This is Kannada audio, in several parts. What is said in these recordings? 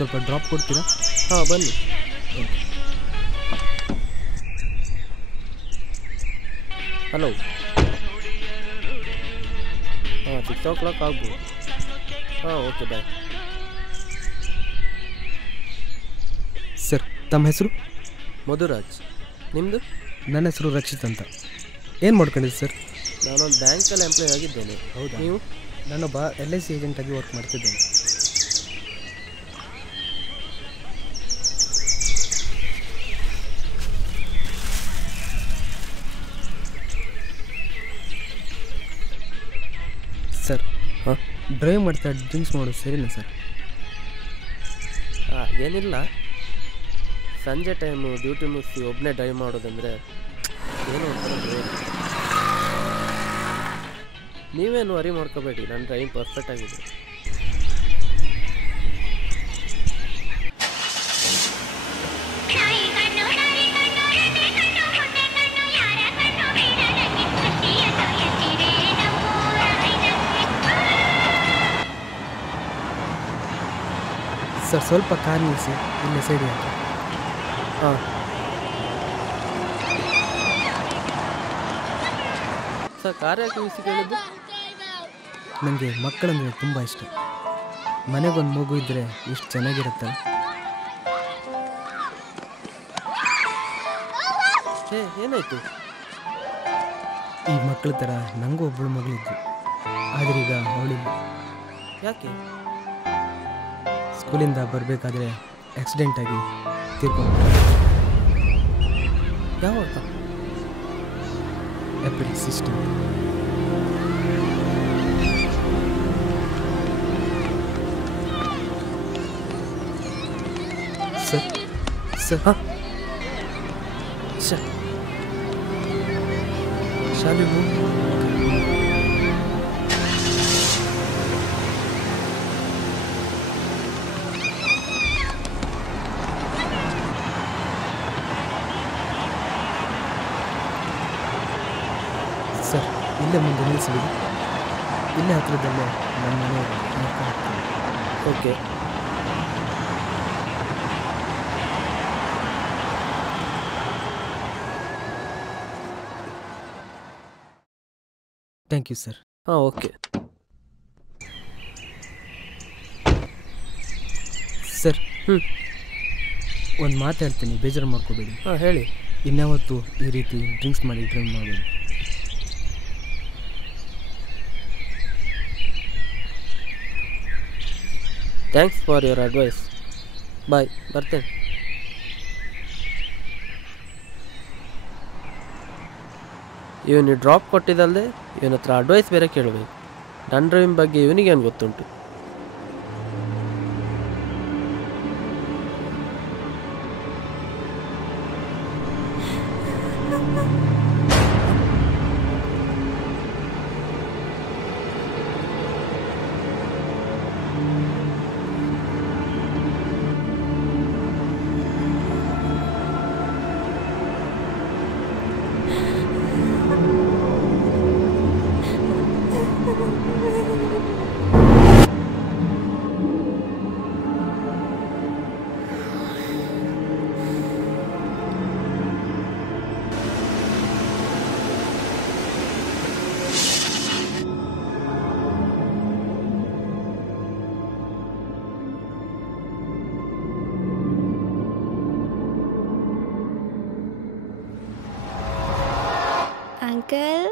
ಸ್ವಲ್ಪ ಡ್ರಾಪ್ ಕೊಡ್ತೀರಾ? ಹಾಂ ಬನ್ನಿ. ಹಲೋ. ಹಾಂ 6 o'clock ಆಗ್ಬೋದು. ಹಾಂ ಓಕೆ ಬಾಯ್. ಸರ್ ತಮ್ಮ ಹೆಸರು? ಮಧುರಾಜ್. ನಿಮ್ಮದು? ನನ್ನ ಹೆಸರು ರಕ್ಷಿತ್ ಅಂತ. ಏನು ಮಾಡ್ಕೊಂಡಿದ್ದು ಸರ್? ನಾನೊಂದು ಬ್ಯಾಂಕಲ್ಲಿ ಎಂಪ್ಲಾಯ್ ಆಗಿದ್ದೇನೆ. ಹೌದಾ? ನೀವು? ನಾನೊಬ್ಬ LIC ಏಜೆಂಟಾಗಿ ವರ್ಕ್ ಮಾಡ್ತಿದ್ದೇನೆ. ಸರ್ ಹಾಂ ಡ್ರೈವ್ ಮಾಡ್ತಾ ಡ್ರಿಂಕ್ಸ್ ಮಾಡೋದು ಸರಿನಾ ಸರ್? ಏನಿಲ್ಲ, ಸಂಜೆ ಟೈಮು ಡ್ಯೂಟಿ ಮುಗಿಸಿ ಒಬ್ಬನೇ ಡ್ರೈವ್ ಮಾಡೋದಂದರೆ ಏನೋ ಒಂಥರ ಬೇರೆ. ನೀವೇನು ವರಿ ಮಾಡ್ಕೋಬೇಡಿ, ನನ್ನ ಡ್ರೈವಿಂಗ್ ಪರ್ಫೆಕ್ಟ್ ಆಗಿದೆ. ಸರ್ ಸ್ವಲ್ಪ ಕಾರ್ ನಿಲ್ಲಿಸಿ, ಇಲ್ಲೇ ಸೈಡ್ ಹಾಕಿ. ಹಾಂ ಸರ್, ಕಾರ್ ಯಾಕೆ ಇಳಿಸಿ ಕೇಳಿದ್ದು? ನನಗೆ ಮಕ್ಕಳಂದರೆ ತುಂಬ ಇಷ್ಟ. ಮನೆಗೊಂದು ಮಗು ಇದ್ದರೆ ಎಷ್ಟು ಚೆನ್ನಾಗಿರುತ್ತೆ. ಏನಾಯಿತು? ಈ ಮಕ್ಕಳ ಥರ ನನಗೂ ಒಬ್ಬಳು ಮಗಳಿದ್ದು, ಆದರೆ ಈಗ ಅವಳಿಲ್ಲ. ಯಾಕೆ? ಸ್ಕೂಲಿಂದ ಬರಬೇಕಾದ್ರೆ ಆಕ್ಸಿಡೆಂಟಾಗಿ ತೀರ್ಕೊಂಡು. ಯಾವಾಗ? April 16. ಸರ್ ಹಾಂ ಶಾಲೆ ಸರ್ ಇಲ್ಲೇ ಮುಂದೆ ನಿಲ್ಲಿಸಿಬಿಡಿ. ಇಲ್ಲೇ ಹತ್ತಿರದಲ್ಲೇ ನಮ್ಮ ಮನೆ ನೋಡ್ಕೊಂಡು. ಓಕೆ. Thank you sir. ಹಾಂ ಓಕೆ. ಸರ್ ಒಂದು ಮಾತು ಹೇಳ್ತೀನಿ, ಬೇಜಾರು ಮಾಡ್ಕೋಬೇಡಿ. ಹಾಂ ಹೇಳಿ. ಇನ್ಯಾವತ್ತು ಈ ರೀತಿ ಡ್ರಿಂಕ್ಸ್ ಮಾಡಿ ಡ್ರೈವ್ ಮಾಡಬೇಡಿ. Thanks for your advice. Bye, ಬರ್ತೇನೆ. ಇವನು ಡ್ರಾಪ್ ಕೊಟ್ಟಿದ್ದಲ್ಲದೆ ಇವನ ಹತ್ರ ಅಡ್ವೈಸ್ ಬೇರೆ ಕೇಳಬೇಕು. ನನ್ನ ಡ್ರೈವಿಂಗ್ ಬಗ್ಗೆ ಇವನಿಗೇನು ಗೊತ್ತುಂಟು? Uncle?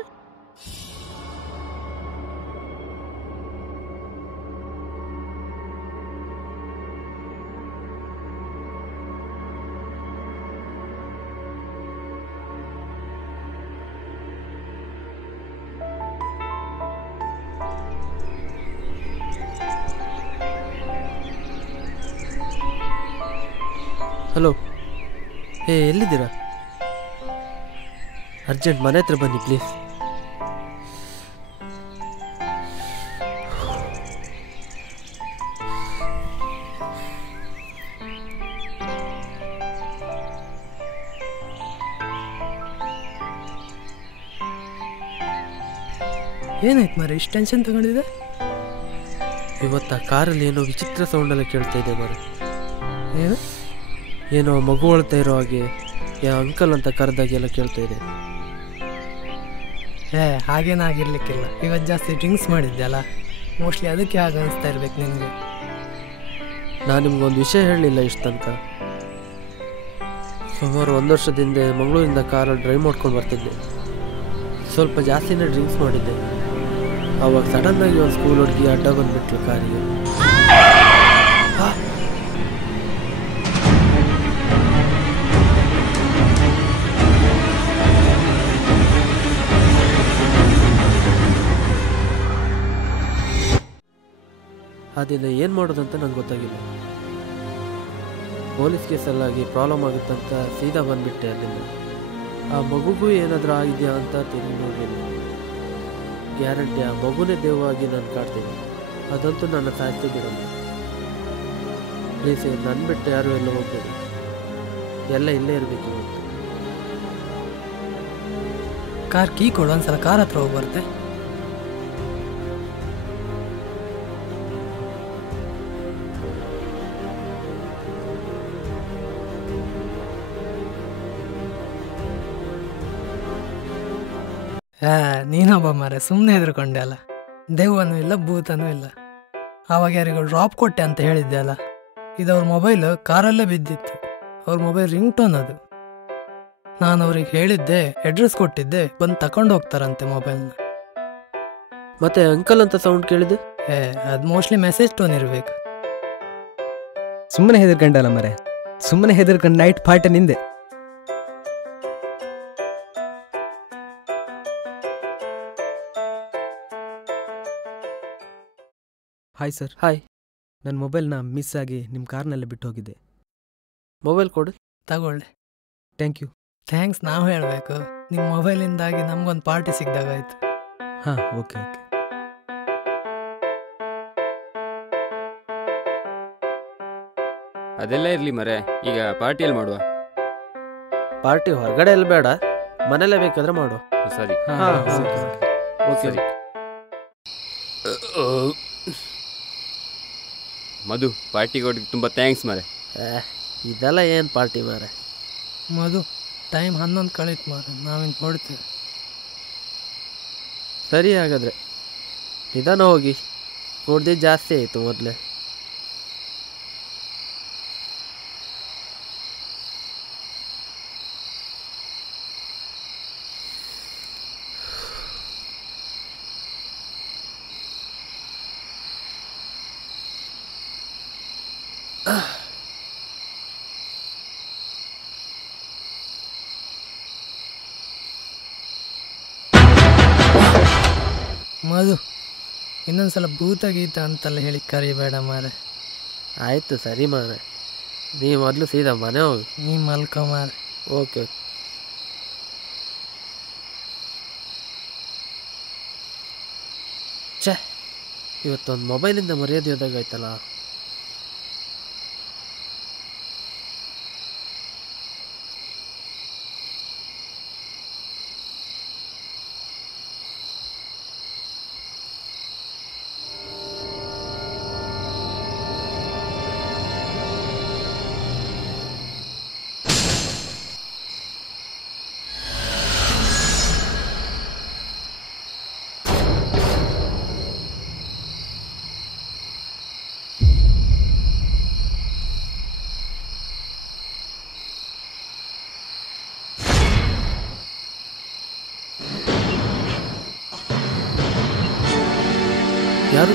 ಹಲೋ. ಎಲ್ಲಿದ್ದೀರಾ? ಅರ್ಜೆಂಟ್ ಮನೆ ಹತ್ರ ಬನ್ನಿ ಪ್ಲೀಸ್. ಏನಾಯ್ತು ಮಾರೆ, ಇಷ್ಟು ಟೆನ್ಷನ್ ತಗೊಂಡಿದೆ? ಇವತ್ತು ಆ ಕಾರಲ್ಲಿ ಏನೋ ವಿಚಿತ್ರ ಸೌಂಡೆಲ್ಲ ಕೇಳ್ತಾ ಇದೆ ಮಾರೆ. ಏನು? ಏನೋ ಮಗು ಅಳ್ತಾ ಇರೋ ಹಾಗೆ ಅಂಕಲ್ ಅಂತ ಕರೆದಾಗೆಲ್ಲ ಕೇಳ್ತಾ ಇದೆ. ಹಾಗೇನಾಗಿರ್ಲಿಕ್ಕಿಲ್ಲ. ಇವತ್ತು ಜಾಸ್ತಿ ಡ್ರಿಂಕ್ಸ್ ಮಾಡಿದ್ದೆ ಅಲ್ಲ, ಮೋಸ್ಟ್ಲಿ ಅದಕ್ಕೆ ಹಾಗೆ ಅನಿಸ್ತಾ ಇರ್ಬೇಕು ನಿನಗೆ. ನಾನು ನಿಮ್ಗೊಂದು ವಿಷಯ ಹೇಳಲಿಲ್ಲ ಇಷ್ಟು ತನಕ. ಸುಮಾರು 1 ವರ್ಷದ ಹಿಂದೆ ಮಂಗಳೂರಿಂದ ಕಾರಲ್ಲಿ ಡ್ರೈವ್ ಮಾಡ್ಕೊಂಡು ಬರ್ತಿದ್ದೆ. ಸ್ವಲ್ಪ ಜಾಸ್ತಿನೇ ಡ್ರಿಂಕ್ಸ್ ಮಾಡಿದ್ದೆ. ಆವಾಗ ಸಡನ್ನಾಗಿ ಒಂದು ಸ್ಕೂಲ್ ಹುಡುಗಿ ಅಡ್ಡ ಬಂದುಬಿಟ್ಲು ಕಾರಿಗೆ. ಅದರಿಂದ ಏನು ಮಾಡೋದಂತ ನಂಗೆ ಗೊತ್ತಾಗಿಲ್ಲ. ಪೊಲೀಸ್ ಕೇಸಲ್ಲಾಗಿ ಪ್ರಾಬ್ಲಮ್ ಆಗುತ್ತಂತ ಸೀದಾ ಬಂದುಬಿಟ್ಟೆ ಅಲ್ಲಿಂದ. ಆ ಮಗುಗೂ ಏನಾದರೂ ಆಗಿದೆಯಾ ಅಂತ ತಿರುಗಿ ನೋಡಲಿಲ್ಲ. ಗ್ಯಾರಂಟಿ ಆ ಮಗುನೇ ದೇವವಾಗಿ ನಾನು ಕಾಡ್ತೀನಿ. ಅದಂತೂ ನನ್ನ ಸಾಹಿತ್ಯ ಬಿಡಲ್ಲ. ಪ್ಲೀಸ್ ನನ್ನ ಬಿಟ್ಟು ಯಾರು ಎಲ್ಲ ಹೋಗ್ಬೇಡಿ. ಎಲ್ಲ ಇಲ್ಲೇ ಇರಬೇಕು. ಇವತ್ತು ಕಾರ್ ಕೀ ಕೊಡು, ಒಂದ್ಸಲ ಕಾರ್ ಹತ್ರ ಹೋಗಿ ಬರುತ್ತೆ. ನೀನೊಬ್ಬ ಮಾರೆ, ಸುಮ್ಮನೆ ಹೆದರ್ಕೊಂಡೆ ಅಲ್ಲ. ದೆವ್ವನೂ ಇಲ್ಲ, ಭೂತನೂ ಇಲ್ಲ. ಆವಾಗ ಯಾರಿಗೂ ಡ್ರಾಪ್ ಕೊಟ್ಟೆ ಅಂತ ಹೇಳಿದ್ದೆ ಅಲ್ಲ, ಇದು ಅವ್ರ ಮೊಬೈಲ್ ಕಾರಲ್ಲೇ ಬಿದ್ದಿತ್ತು. ಅವ್ರ ಮೊಬೈಲ್ ರಿಂಗ್ ಟೋನ್ ಅದು. ನಾನು ಅವ್ರಿಗೆ ಹೇಳಿದ್ದೆ, ಅಡ್ರೆಸ್ ಕೊಟ್ಟಿದ್ದೆ, ಬಂದು ತಗೊಂಡು ಹೋಗ್ತಾರಂತೆ ಮೊಬೈಲ್ನ. ಮತ್ತೆ ಅಂಕಲ್ ಅಂತ ಸೌಂಡ್ ಕೇಳಿದೆ. ಅದು ಮೋಸ್ಟ್ಲಿ ಮೆಸೇಜ್ ಟೋನ್ ಇರಬೇಕು. ಸುಮ್ಮನೆ ಹೆದರ್ಕಂಡಲ್ಲ ಮರೆ, ಸುಮ್ಮನೆ ಹೆದರ್ಕೊಂಡು ನೈಟ್ ಪಾರ್ಟಿ ನಿಂದೆ. Hi sir. ಹಾಯ್. ನನ್ನ ಮೊಬೈಲ್ನ ಮಿಸ್ ಆಗಿ ನಿಮ್ಮ ಕಾರ್ನಲ್ಲೇ ಬಿಟ್ಟು ಹೋಗಿದ್ದೆ. ಮೊಬೈಲ್ ಕೊಡು. ತಗೊಳ್ಳಿ. Thank you. ಥ್ಯಾಂಕ್ಸ್ ನಾವು ಹೇಳಬೇಕು. ನಿಮ್ಮ ಮೊಬೈಲಿಂದಾಗಿ ನಮಗೊಂದು ಪಾರ್ಟಿ ಸಿಕ್ಕಿದಾಗಾಯ್ತು. ಹಾಂ, ಓಕೆ. ಅದೆಲ್ಲ ಇರಲಿ ಮರೆ, ಈಗ ಪಾರ್ಟಿಯಲ್ಲಿ ಮಾಡುವ. ಪಾರ್ಟಿ ಹೊರಗಡೆ ಎಲ್ಲ ಬೇಡ, ಮನೇಲೇ ಬೇಕಾದ್ರೆ ಮಾಡು. ಸರಿ. ಓಕೆ. ಮಧು, ಪಾರ್ಟಿ ಕೊಟ್ಟಿಗೆ ತುಂಬ ಥ್ಯಾಂಕ್ಸ್ ಮರೆ. ಇದೆಲ್ಲ ಏನು ಪಾರ್ಟಿ ಮಾರೆ. ಮಧು, ಟೈಮ್ 11 ಕಳೀತು ಮಾರೆ, ನಾವಿನ್ನು ಹೊಡ್ತೀವಿ. ಸರಿ, ಹಾಗಾದರೆ ನಿಧಾನ ಹೋಗಿ. ನೋಡ್ದೆ ಜಾಸ್ತಿ ಆಯಿತು ಮೊದಲೇ. ಮಧು, ಇನ್ನೊಂದ್ಸಲ ಭೂತ ಗೀತ ಅಂತೆಲ್ಲ ಹೇಳಿ ಕರಿಬೇಡ ಮಾರೆ. ಆಯಿತು, ಸರಿ ಮಾರೆ. ನೀ ಮೊದಲು ಸೀದಾ ಮನೆ ಹೋಗಿ. ನೀ ಮಲ್ಕೊ ಮಾರೆ. ಓಕೆ. ಛೇ, ಇವತ್ತೊಂದು ಮೊಬೈಲಿಂದ ಮರ್ಯಾದೆ ಹೋದಾಗಾಯ್ತಲ್ಲ. ಯಾರು?